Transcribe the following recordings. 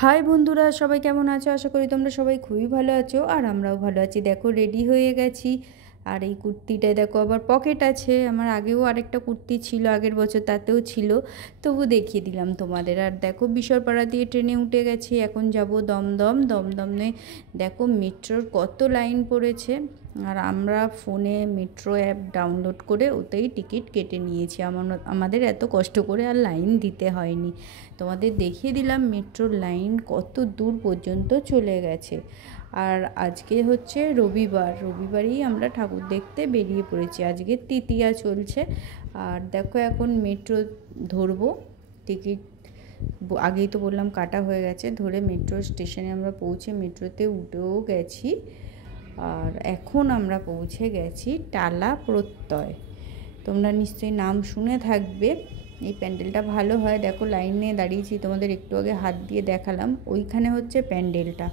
High বন্ধুরা, সবাই কেমন আছো? আশা করি তোমরা সবাই খুবই ভালো আছো আর আমরাও ভালো আছি। দেখো রেডি হয়ে গেছি। আর এই কুর্তিটায় দেখো আবার পকেট আছে। আমার আগেও আরেকটা কুর্তি ছিল, আগের বছর তাতেও ছিল, তবু দেখিয়ে দিলাম তোমাদের। আর দেখো বিশরপাড়া দিয়ে ট্রেনে উঠে গেছি, এখন যাব দমদম। দমদমে দেখো মেট্রোর কত লাইন পড়েছে। আর আমরা ফোনে মেট্রো অ্যাপ ডাউনলোড করে ওতেই টিকিট কেটে নিয়েছি। আমাদের এত কষ্ট করে আর লাইন দিতে হয়নি। তোমাদের দেখিয়ে দিলাম মেট্রোর লাইন কত দূর পর্যন্ত চলে গেছে। আর আজকে হচ্ছে রবিবারই আমরা ঠাকুর দেখতে বেরিয়ে পড়েছি। আজকে তৃতীয়া চলছে। আর দেখো এখন মেট্রো ধরবো। টিকিট আগেই তো বললাম কাটা হয়ে গেছে, ধরে মেট্রো স্টেশনে আমরা পৌঁছে মেট্রোতে উঠেও গেছি। আর এখন আমরা পৌঁছে গেছি টালা প্রত্যয়। তোমরা নিশ্চয়ই নাম শুনে থাকবে। এই প্যান্ডেলটা ভালো হয়। দেখো লাইনে দাঁড়িয়েছি, তোমাদের একটু আগে হাত দিয়ে দেখালাম, ওইখানে হচ্ছে প্যান্ডেলটা।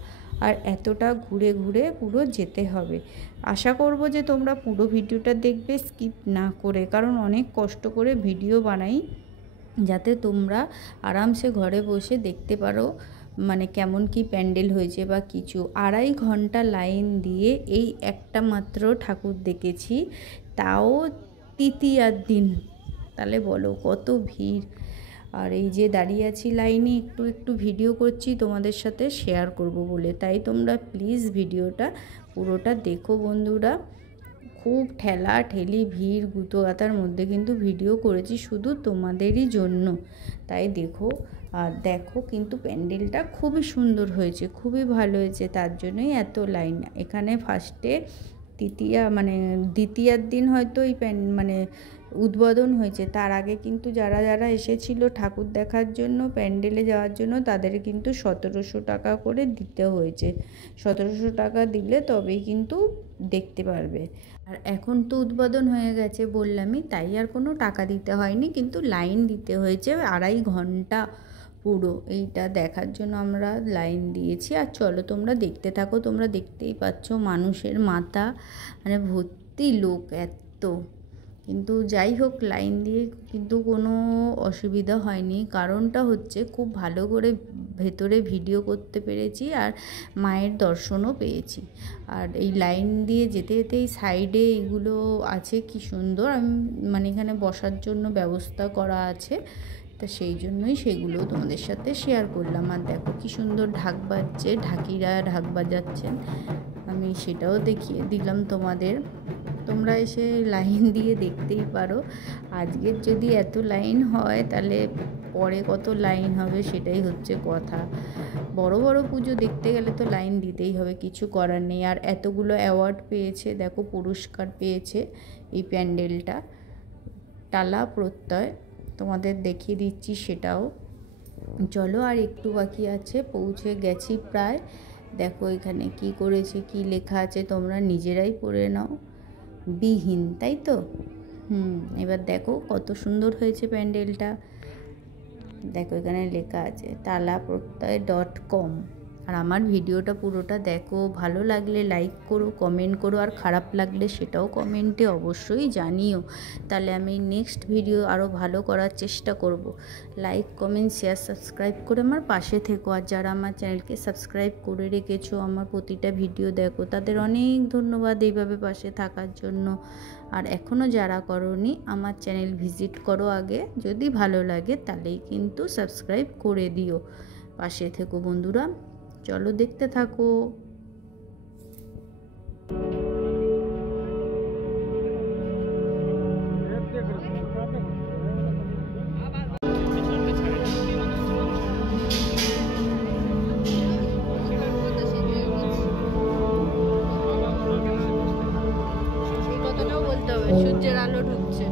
আর এতটা ঘুরে ঘুরে পুরো যেতে হবে। আশা করব যে তোমরা পুরো ভিডিওটা দেখবে, স্কিপ না করে, কারণ অনেক কষ্ট করে ভিডিও বানাই যাতে তোমরা আরামসে ঘরে বসে দেখতে পারো মানে কেমন কি প্যান্ডেল হয়েছে বা কিছু। 2.5 ঘন্টা লাইন দিয়ে এই একটা মাত্র ঠাকুর দেখেছি, তাও তৃতীয়ার দিন। তাহলে বলো কত ভিড়। আর এই যে দাঁড়িয়ে আছি লাইনে, একটু একটু ভিডিও করছি তোমাদের সাথে শেয়ার করব বলে। তাই তোমরা প্লিজ ভিডিওটা পুরোটা দেখো বন্ধুরা। খুব ঠেলা ঠেলি ভিড় গুঁতোগাতার মধ্যে কিন্তু ভিডিও করেছি শুধু তোমাদেরই জন্য। তাই দেখো। আর দেখো কিন্তু প্যান্ডেলটা খুবই সুন্দর হয়েছে, খুবই ভালো হয়েছে, তার জন্যই এত লাইন। এখানে ফার্স্টে দ্বিতীয়ার দিন হয়তো এই উদ্বোধন হয়েছে। তার আগে কিন্তু যারা যারা এসেছিল ঠাকুর দেখার জন্য, প্যান্ডেলে যাওয়ার জন্য, তাদের কিন্তু 1700 টাকা করে দিতে হয়েছে। 1700 টাকা দিলে তবেই কিন্তু দেখতে পারবে। আর এখন তো উদ্বোধন হয়ে গেছে বললামই, তাই আর কোনো টাকা দিতে হয়নি, কিন্তু লাইন দিতে হয়েছে 2.5 ঘন্টা পুরো। এইটা দেখার জন্য আমরা লাইন দিয়েছি। আর চলো তোমরা দেখতে থাকো। তোমরা দেখতেই পাচ্ছ মানুষের মাথা ভর্তি লোক এত। কিন্তু যাই হোক, লাইন দিয়ে কিন্তু কোনো অসুবিধা হয়নি। কারণটা হচ্ছে খুব ভালো করে ভেতরে ভিডিও করতে পেরেছি আর মায়ের দর্শনও পেয়েছি। আর এই লাইন দিয়ে যেতে যেতে এই সাইডে এগুলো আছে কি সুন্দর। আমি এখানে বসার জন্য ব্যবস্থা করা আছে, তা সেই জন্যই সেগুলো তোমাদের সাথে শেয়ার করলাম। আর দেখো কি সুন্দর ঢাক বাজছে, ঢাকিরা ঢাক বাজাচ্ছেন, আমি সেটাও দেখিয়ে দিলাম তোমাদের। তোমরা এসে লাইন দিয়ে দেখতেই পারো। আজকের যদি এত লাইন হয় তাহলে পরে কত লাইন হবে সেটাই হচ্ছে কথা। বড় বড় পুজো দেখতে গেলে তো লাইন দিতেই হবে, কিছু করার নেই। আর এতগুলো অ্যাওয়ার্ড পেয়েছে, দেখো পুরস্কার পেয়েছে এই প্যান্ডেলটা। টালা প্রত্যয় তোমাদের দেখিয়ে দিচ্ছি সেটাও। চলো, আর একটু বাকি আছে, পৌঁছে গেছি প্রায়। দেখো এখানে কি করেছে, কি লেখা আছে তোমরা নিজেরাই পড়ে নাও। বিহীন, তাই তো? এবার দেখো কত সুন্দর হয়েছে প্যান্ডেলটা। দেখো এখানে লেখা আছে talaproত্যয়.com। আর আমার ভিডিওটা পুরোটা দেখো, ভালো লাগলে লাইক করো, কমেন্ট করো, আর খারাপ লাগলে সেটাও কমেন্টে অবশ্যই জানিও। তাহলে আমি নেক্সট ভিডিও আরও ভালো করার চেষ্টা করব। লাইক, কমেন্ট, শেয়ার, সাবস্ক্রাইব করে আমার পাশে থেকো। আর যারা আমার চ্যানেলকে সাবস্ক্রাইব করে রেখেছো, আমার প্রতিটা ভিডিও দেখো, তাদের অনেক ধন্যবাদ এইভাবে পাশে থাকার জন্য। আর এখনও যারা করোনি, আমার চ্যানেল ভিজিট করো আগে, যদি ভালো লাগে তাহলেই কিন্তু সাবস্ক্রাইব করে দিও। পাশে থেকো বন্ধুরা। চলো দেখতে থাকো। সূর্যের আলো ঢুকছে।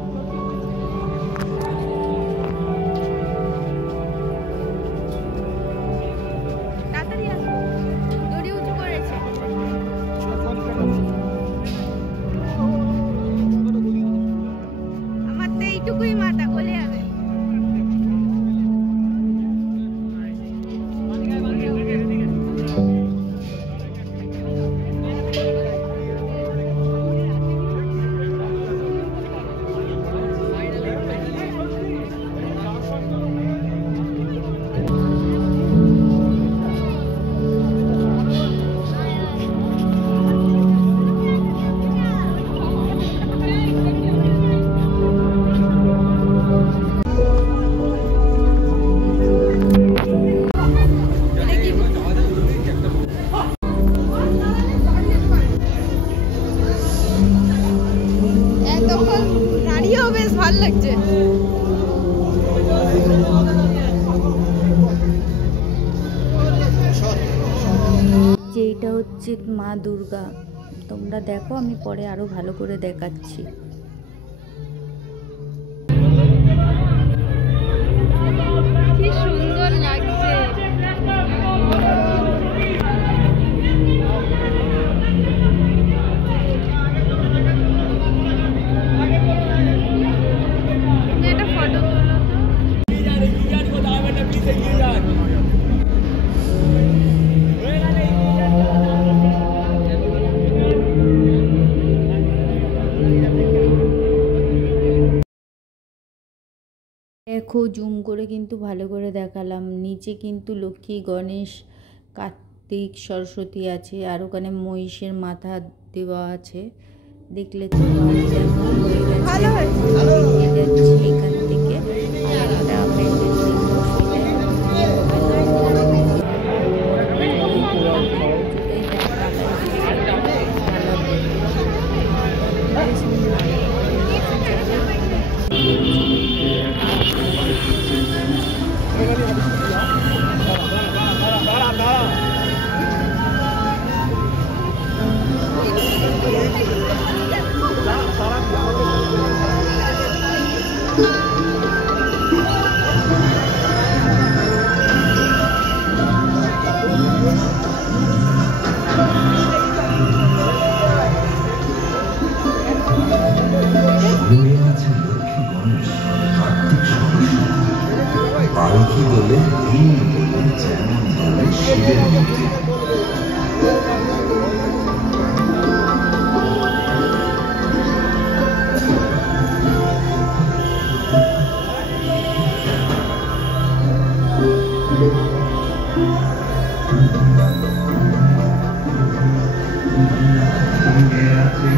তাড়াতাড়ি আসো, দড়ি উঁচু করে হচ্ছে মা দুর্গা। তোমরা দেখো, আমি পরে আরও ভালো করে দেখাচ্ছি। কি সুন্দর লাগছে। এটা ফটো তোলো তো। দেখো, জুম করে কিন্তু ভালো করে দেখালাম। নিচে কিন্তু লক্ষ্মী, গণেশ, কার্তিক, সরস্বতী আছে, আর ওখানে মহিষের মাথা দেওয়া আছে। দেখলে তো ভালো হয়ে যাচ্ছে এখান থেকে। আর একটা প্যান্ডেল দেখবো, পালকি বলে ভীম বলে যেমন বলে শিবের মূর্তি।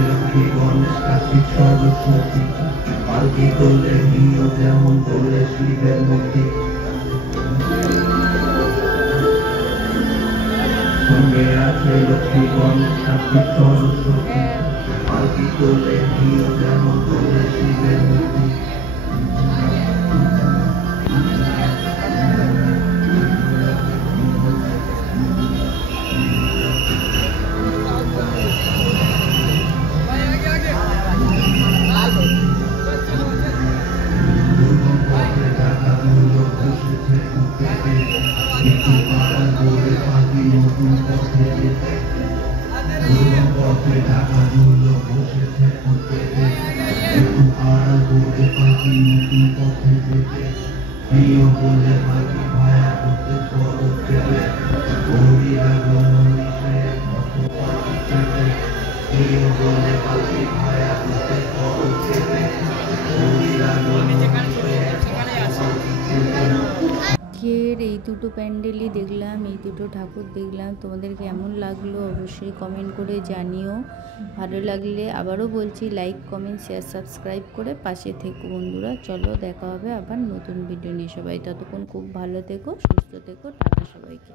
লক্ষ্মী, গণেশ, কার্তিক, সরস্বতী। পালকি করলে ভীম যেমন বলে শিবের মূর্তি। সঙ্গে আছে লক্ষ্মী, গণেশ, কার্তিক, সরস্বতী। পালকি করলে ভীম যেমন বলে শিবের মূর্তি। আজকের এই দুটো প্যান্ডেলই দেখলাম, এই দুটো ঠাকুর দেখলাম। তোমাদের কেমন লাগলো অবশ্যই কমেন্ট করে জানিও। ভালো লাগলে আবারও বলছি, লাইক, কমেন্ট, শেয়ার, সাবস্ক্রাইব করে পাশে থেকো বন্ধুরা। চলো, দেখা হবে আবার নতুন ভিডিও নিয়ে। সবাই ততক্ষণ খুব ভালো থেকো, সুস্থ থেকো। টাটা সবাইকে।